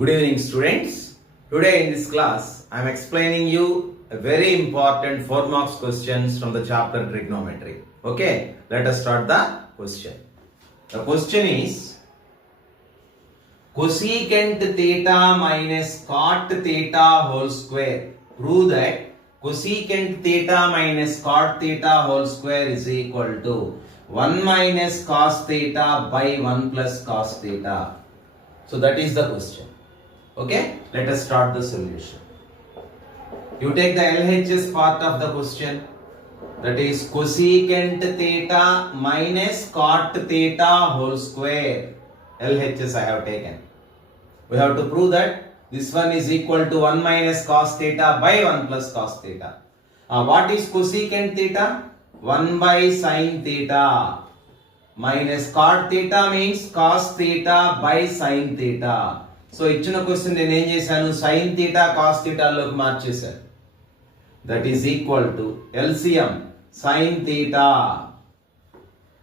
Good evening, students. Today in this class, I am explaining you a very important 4 marks questions from the chapter trigonometry. Okay, let us start the question. The question is cosecant theta minus cot theta whole square. Prove that cosecant theta minus cot theta whole square is equal to 1 minus cos theta by 1 plus cos theta. So that is the question. Okay, let us start the solution. You take the LHS part of the question, that is cosecant theta minus cot theta whole square. LHS I have taken. We have to prove that this one is equal to 1 minus cos theta by 1 plus cos theta. What is cosecant theta? 1 by sin theta minus cot theta means cos theta by sin theta. So ఇచ్చిన question నేను ఏం చేశాను, sine theta cos థీటాలోకి మార్చేశాను. That is equal to LCM sine theta.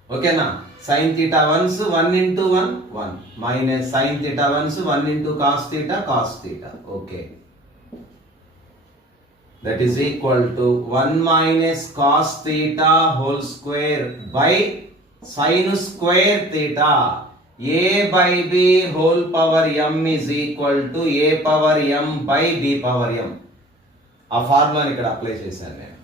ఓకేనా, sine theta ones 1 into 1 1 minus sine theta ones 1 into cos theta. Okay, that is equal to 1 minus cos theta whole square by sine square theta. a by b whole power m is equal to a power m by b power m. ఆ ఫార్ములాని ఇక్కడ apply చేశాను నేను.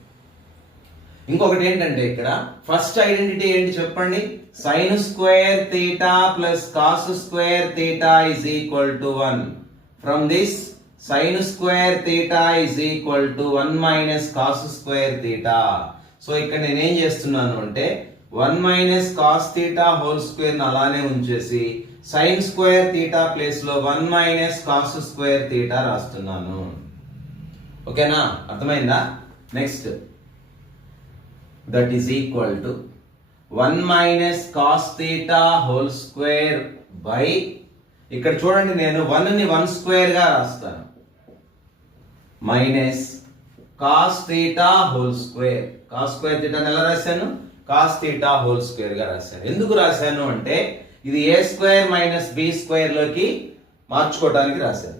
ఇంకొకటి ఏంటంటే ఇక్కడ first identity ఏంటి చెప్పండి, sign square theta plus cos square theta is equal to 1. From this sign square theta is equal to 1 minus cos square theta. So ఇక్కడ నేను ఏం చేస్తున్నాను అంటే 1 minus cos theta whole square అలానే ఉంచేసి సైన్ స్క్వేర్ థీటా ప్లేస్ లో 1 minus cos square theta రాస్తున్నాను. ఓకేనా, అర్థమైందా? Next that is equal to 1 minus cos theta whole square by, ఇక్కడ చూడండి నేను 1 ని 1 స్క్వేర్ గా రాస్తాను, minus cos theta whole square. Cos square theta ఎలా రాశాను, కాస్ థీటా హోల్ స్క్వేర్ గా రాశాను. ఎందుకు రాశాను అంటే ఇది ఏ స్క్వేర్ మైనస్ బి స్క్వేర్ లోకి మార్చుకోవడానికి రాశాను.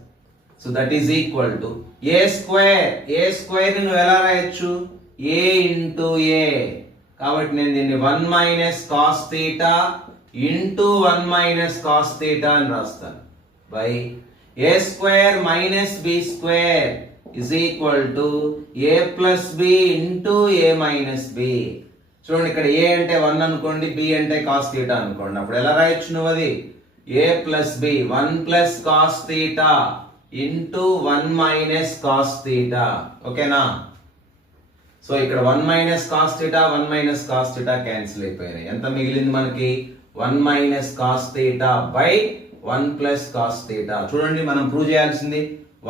So that is equal to A square. A square నువ్వు ఎలా రాయొచ్చు, ఏ ఇంటూ ఏ. కాబట్టి నేను దీన్ని 1 minus cos theta into 1 minus cos theta అని రాస్తాను by a square minus b square is equal to a plus b into a minus b. చూడండి, ఇక్కడ ఏ అంటే 1 అనుకోండి, బి అంటే కాస్ థీటా అనుకోండి. అప్పుడు ఎలా రాయొచ్చు నువ్వు అది, a plus b 1 plus cos theta into 1 minus cos theta. ఓకేనా, సో ఇక్కడ 1 minus cos theta 1 minus cos theta cancel అయిపోయినాయి. ఎంత మిగిలింది మనకి, 1 minus cos theta by 1 plus cos theta. చూడండి, మనం ప్రూవ్ చేయాల్సింది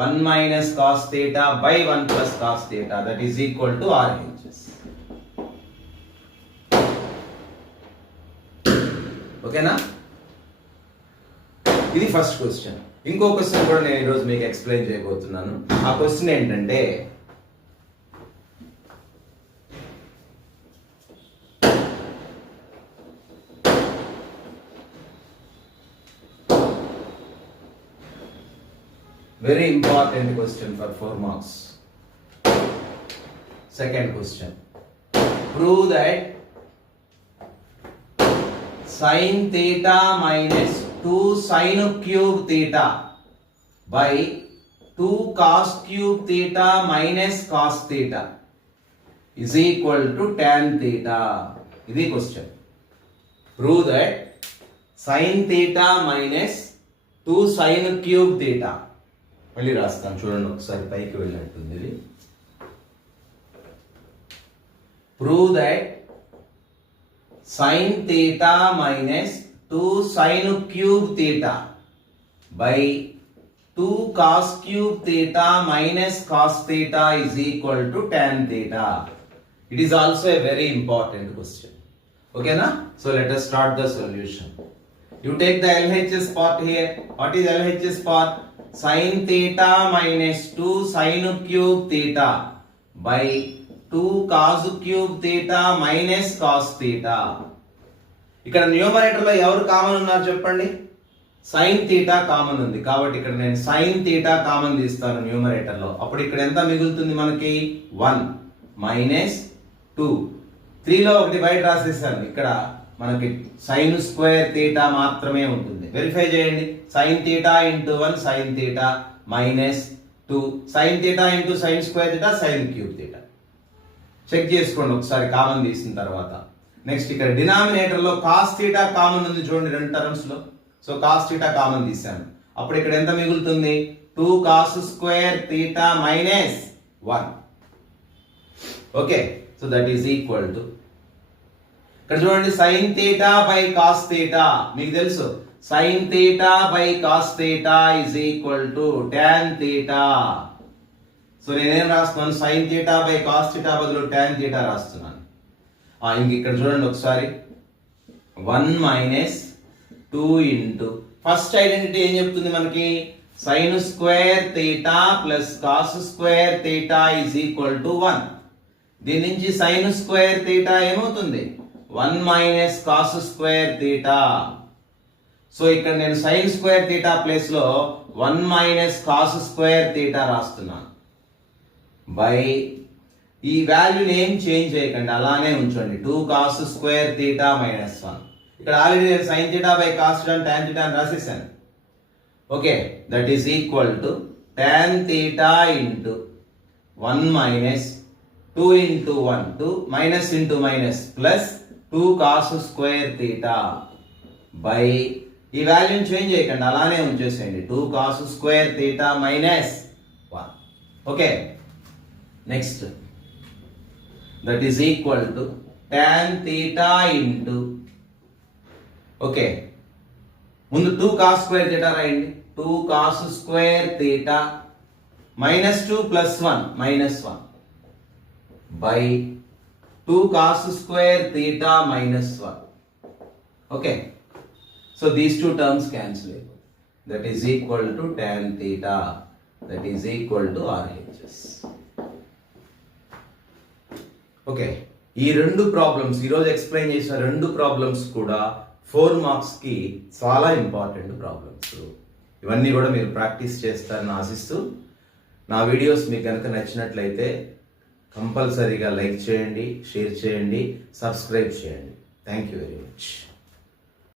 1 minus cos theta by 1 plus cos theta, that is equal to RHS. ఓకేనా, ఇది ఫస్ట్ క్వశ్చన్. ఇంకో క్వశ్చన్ కూడా నేను ఈరోజు మీకు ఎక్స్ప్లెయిన్ చేయబోతున్నాను. ఆ క్వశ్చన్ ఏంటంటే very important question for 4 marks. Second question, prove that sin theta minus 2 sin cube theta by 2 cos cube theta minus cos theta is equal to tan theta. ఇది question. Prove that sin theta minus 2 sin cube theta, మళ్ళీ రాస్తాను చూడండి, ఒకసారి పైకి వెళ్ళినట్టుంది ఇది. Prove that sin theta minus 2 sin cube theta by 2 cos cube theta minus cos theta is equal to tan theta. It is also a very important question. Okay na? So let us start the solution. You take the LHS part here. What is LHS part? Sin theta minus 2 sin cube theta by 2 cos cube theta minus cos theta. ఇక్కడ numerator లో ఎవరు common ఉన్నారు చెప్పండి, sine theta common ఉంది కాబట్టి ఇక్కడ నేను sine theta common తీస్తాను న్యూమరేటర్ లో. అప్పుడు ఇక్కడ ఎంత మిగులుతుంది మనకి 1 మైనస్ 2. 3లో ఒకటి బయట రాసేసాను. ఇక్కడ మనకి సైన్ స్క్వేర్ తీటా మాత్రమే ఉంటుంది. వెరిఫై చేయండి. Sine theta into 1 sine theta minus 2 sine theta into sine square theta sine cube theta. Check చేసుకోండి ఒకసారి కామన్ తీసిన తర్వాత. నెక్స్ట్ ఇక్కడ డినామినేటర్ లో కాస్ తీటా కామన్ ఉంది చూడండి రెండు టర్మ్స్ లో. సో కాస్ తీటా కామన్ తీసాను. అప్పుడు ఇక్కడ ఎంత మిగులుతుంది 2 cos square theta minus 1. Okay, so that is equal to ఇక్కడ చూడండి sign theta by cos theta. మీకు తెలుసు sign theta by cos theta is equal to tan theta. So నేనేం రాస్తున్నాను sign theta by cos theta బదులు tan theta రాస్తున్నాను. ఇంక ఇక్కడ చూడండి ఒకసారి 1 మైనస్ 2 ఇంటూ ఫస్ట్ ఐడెంటిటీ ఏం చెప్తుంది మనకి sign square theta plus cos square theta is equal to 1. దీని నుంచి సైన్ స్క్వేర్ తీటా ఏమవుతుంది 1 minus cos square theta. So ఇక్కడ నేను సైన్ స్క్వేర్ తీటా ప్లేస్ లో 1 మైనస్ కాస్ స్క్వేర్ తీటా రాస్తున్నాను. బై ఈ వాల్యూని ఏం చేంజ్ చేయకండి, అలానే ఉంచండి 2 కాస్ స్క్వేర్ తీటా మైనస్ 1. ఇక్కడ ఆల్రెడీ నేను sine theta by cos theta tan theta అని రాసేసాను. Okay, that is equal to tan theta into 1 minus 2 into 1 2 minus into minus plus 2 cos square theta by ఈ వాల్యూని change చేయకండి, అలానే ఉంచేసేయండి 2 cos square theta minus 1. Okay, next that is equal to tan theta into okay ముందు 2 cos square theta రాయండి. 2 cos square theta minus 2 plus 1 minus 1 by 2 cos square theta minus 1. Okay, so these two terms cancel. That is equal to tan theta. That is equal to RHS. Okay, ఈ రెండు problems ఈరోజు explain చేసిన రెండు problems కూడా 4 marks కి చాలా important problems. ఇవన్నీ కూడా మీరు ప్రాక్టీస్ చేస్తారని ఆశిస్తూ నా వీడియోస్ మీకు కనుక నచ్చినట్లయితే కంపల్సరీగా లైక్ చేయండి, షేర్ చేయండి, సబ్స్క్రైబ్ చేయండి. Thank you very much.